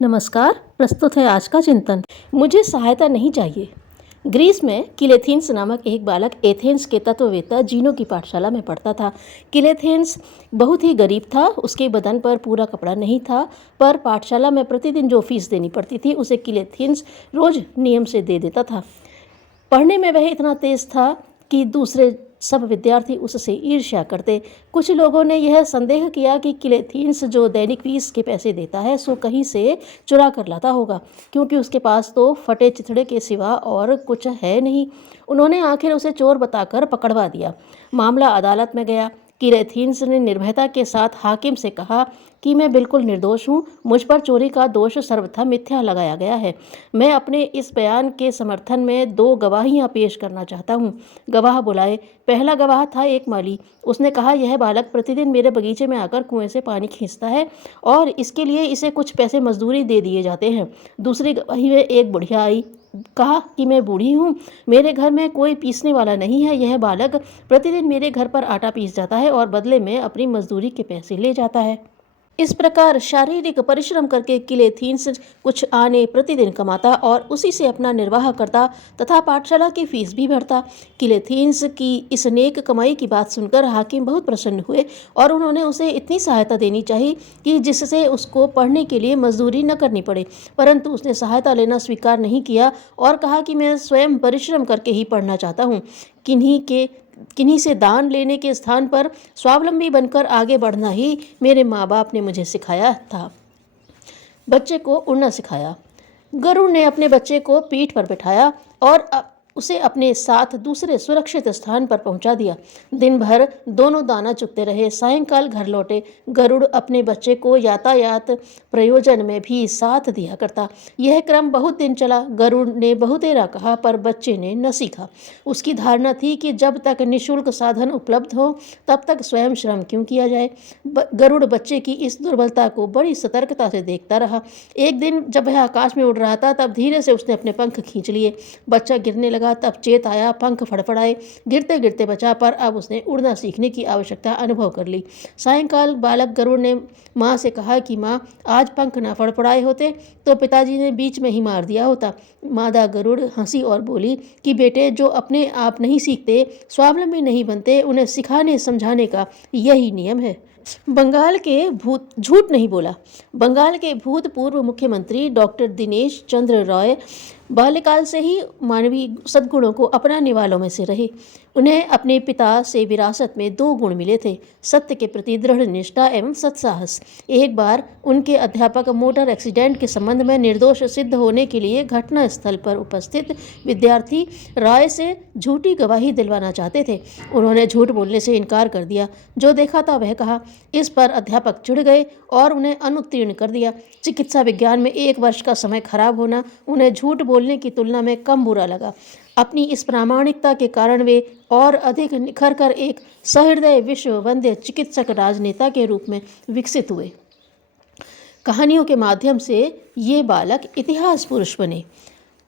नमस्कार। प्रस्तुत है आज का चिंतन। मुझे सहायता नहीं चाहिए। ग्रीस में किलेथीन्स नामक एक बालक एथेंस के तत्ववेत्ता जीनो की पाठशाला में पढ़ता था। किलेथेंस बहुत ही गरीब था। उसके बदन पर पूरा कपड़ा नहीं था, पर पाठशाला में प्रतिदिन जो फीस देनी पड़ती थी उसे किलेथीन्स रोज नियम से दे देता था। पढ़ने में वह इतना तेज था कि दूसरे सब विद्यार्थी उससे ईर्ष्या करते। कुछ लोगों ने यह संदेह किया कि किलेथीन्स जो दैनिक फीस के पैसे देता है सो कहीं से चुरा कर लाता होगा, क्योंकि उसके पास तो फटे चिथड़े के सिवा और कुछ है नहीं। उन्होंने आखिर उसे चोर बताकर पकड़वा दिया। मामला अदालत में गया। किलेथीन्स ने निर्भयता के साथ हाकिम से कहा कि मैं बिल्कुल निर्दोष हूँ, मुझ पर चोरी का दोष सर्वथा मिथ्या लगाया गया है। मैं अपने इस बयान के समर्थन में 2 गवाहियाँ पेश करना चाहता हूँ। गवाह बुलाए। पहला गवाह था एक माली। उसने कहा, यह बालक प्रतिदिन मेरे बगीचे में आकर कुएं से पानी खींचता है और इसके लिए इसे कुछ पैसे मजदूरी दे दिए जाते हैं। दूसरी गवाही में एक बुढ़िया आई। कहा कि मैं बूढ़ी हूँ, मेरे घर में कोई पीसने वाला नहीं है। यह बालक प्रतिदिन मेरे घर पर आटा पीस जाता है और बदले में अपनी मजदूरी के पैसे ले जाता है। इस प्रकार शारीरिक परिश्रम करके किलेथीन्स कुछ आने प्रतिदिन कमाता और उसी से अपना निर्वाह करता तथा पाठशाला की फीस भी भरता। किलेथीन्स की इस नेक कमाई की बात सुनकर हाकिम बहुत प्रसन्न हुए और उन्होंने उसे इतनी सहायता देनी चाहिए कि जिससे उसको पढ़ने के लिए मजदूरी न करनी पड़े। परंतु उसने सहायता लेना स्वीकार नहीं किया और कहा कि मैं स्वयं परिश्रम करके ही पढ़ना चाहता हूँ। किन्हीं से दान लेने के स्थान पर स्वावलंबी बनकर आगे बढ़ना ही मेरे माँ बाप ने मुझे सिखाया था। बच्चे को उड़ना सिखाया। गरुड़ ने अपने बच्चे को पीठ पर बिठाया और उसे अपने साथ दूसरे सुरक्षित स्थान पर पहुंचा दिया। दिन भर दोनों दाना चुगते रहे। सायंकाल घर लौटे। गरुड़ अपने बच्चे को यातायात प्रयोजन में भी साथ दिया करता। यह क्रम बहुत दिन चला। गरुड़ ने बहुतेरा कहा, पर बच्चे ने न सीखा। उसकी धारणा थी कि जब तक निःशुल्क साधन उपलब्ध हो तब तक स्वयं श्रम क्यों किया जाए। गरुड़ बच्चे की इस दुर्बलता को बड़ी सतर्कता से देखता रहा। एक दिन जब वह आकाश में उड़ रहा था तब धीरे से उसने अपने पंख खींच लिए। बच्चा गिरने लगा। तब चेत आया, पंख फड़फड़ाए। गिरते गिरते बचा, पर अब उसने उड़ना सीखने की आवश्यकता अनुभव कर ली। सायंकाल बालक गरुड़ ने माँ से कहा कि माँ, आज पंख ना फड़फड़ाए होते तो पिताजी ने बीच में ही मार दिया होता। मादा गरुड़ हंसी और बोली कि बेटे, जो अपने आप नहीं सीखते, स्वावलंबी नहीं बनते, उन्हें सिखाने समझाने का यही नियम है। झूठ नहीं बोला। बंगाल के भूतपूर्व मुख्यमंत्री डॉक्टर दिनेश चंद्र रॉय बाल्यकाल से ही मानवीय सद्गुणों को अपनाने वालों में से रहे। उन्हें अपने पिता से विरासत में 2 गुण मिले थे, सत्य के प्रति दृढ़ निष्ठा एवं सत्साहस। एक बार उनके अध्यापक मोटर एक्सीडेंट के संबंध में निर्दोष सिद्ध होने के लिए घटना स्थल पर उपस्थित विद्यार्थी राय से झूठी गवाही दिलवाना चाहते थे। उन्होंने झूठ बोलने से इनकार कर दिया। जो देखा था वह कहा। इस पर अध्यापक चिढ़ गए और उन्हें अनुत्तीर्ण कर दिया। चिकित्सा विज्ञान में 1 वर्ष का समय खराब होना उन्हें झूठ बोलने की तुलना में कम बुरा लगा। अपनी इस प्रामाणिकता के कारण वे और अधिक निखर कर एक सहृदय विश्व वंद्य चिकित्सक राजनेता के रूप में विकसित हुए। कहानियों के माध्यम से ये बालक इतिहास पुरुष बने।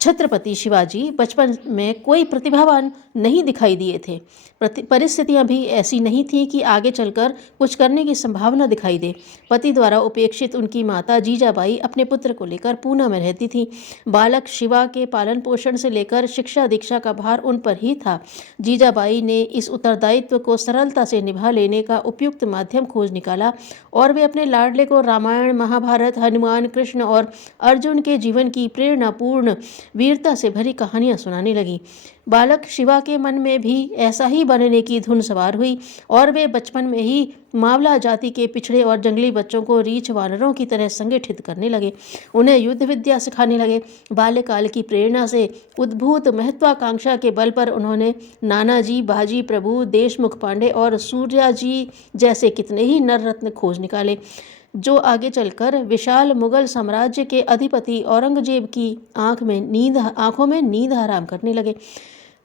छत्रपति शिवाजी बचपन में कोई प्रतिभावान नहीं दिखाई दिए थे। परिस्थितियां भी ऐसी नहीं थी कि आगे चलकर कुछ करने की संभावना दिखाई दे। पति द्वारा उपेक्षित उनकी माता जीजाबाई अपने पुत्र को लेकर पूना में रहती थी। बालक शिवा के पालन पोषण से लेकर शिक्षा दीक्षा का भार उन पर ही था। जीजाबाई ने इस उत्तरदायित्व को सरलता से निभा लेने का उपयुक्त माध्यम खोज निकाला और वे अपने लाडले को रामायण, महाभारत, हनुमान, कृष्ण और अर्जुन के जीवन की प्रेरणापूर्ण वीरता से भरी कहानियां सुनाने लगी। बालक शिवा के मन में भी ऐसा ही बनने की धुन सवार हुई और वे बचपन में ही मावला जाति के पिछड़े और जंगली बच्चों को रीछ वानरों की तरह संगठित करने लगे। उन्हें युद्ध विद्या सिखाने लगे। बाल्यकाल की प्रेरणा से उद्भूत महत्वाकांक्षा के बल पर उन्होंने नानाजी, बाजी प्रभु, देशमुख पांडे और सूर्याजी जैसे कितने ही नर रत्न खोज निकाले, जो आगे चलकर विशाल मुगल साम्राज्य के अधिपति औरंगजेब की आंखों में नींद हराम करने लगे।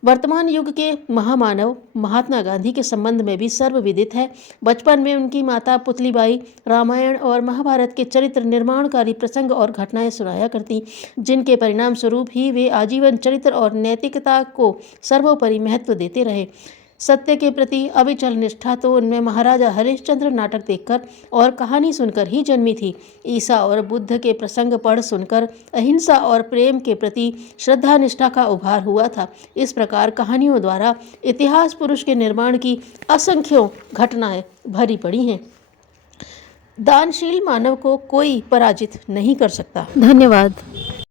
वर्तमान युग के महामानव महात्मा गांधी के संबंध में भी सर्वविदित है। बचपन में उनकी माता पुतलीबाई रामायण और महाभारत के चरित्र निर्माणकारी प्रसंग और घटनाएं सुनाया करती, जिनके परिणाम स्वरूप ही वे आजीवन चरित्र और नैतिकता को सर्वोपरि महत्व देते रहे। सत्य के प्रति अविचल निष्ठा तो उनमें महाराजा हरिश्चंद्र नाटक देखकर और कहानी सुनकर ही जन्मी थी। ईसा और बुद्ध के प्रसंग पढ़ सुनकर अहिंसा और प्रेम के प्रति श्रद्धा निष्ठा का उभार हुआ था। इस प्रकार कहानियों द्वारा इतिहास पुरुष के निर्माण की असंख्यों घटनाएं भरी पड़ी हैं। दानशील मानव को कोई पराजित नहीं कर सकता। धन्यवाद।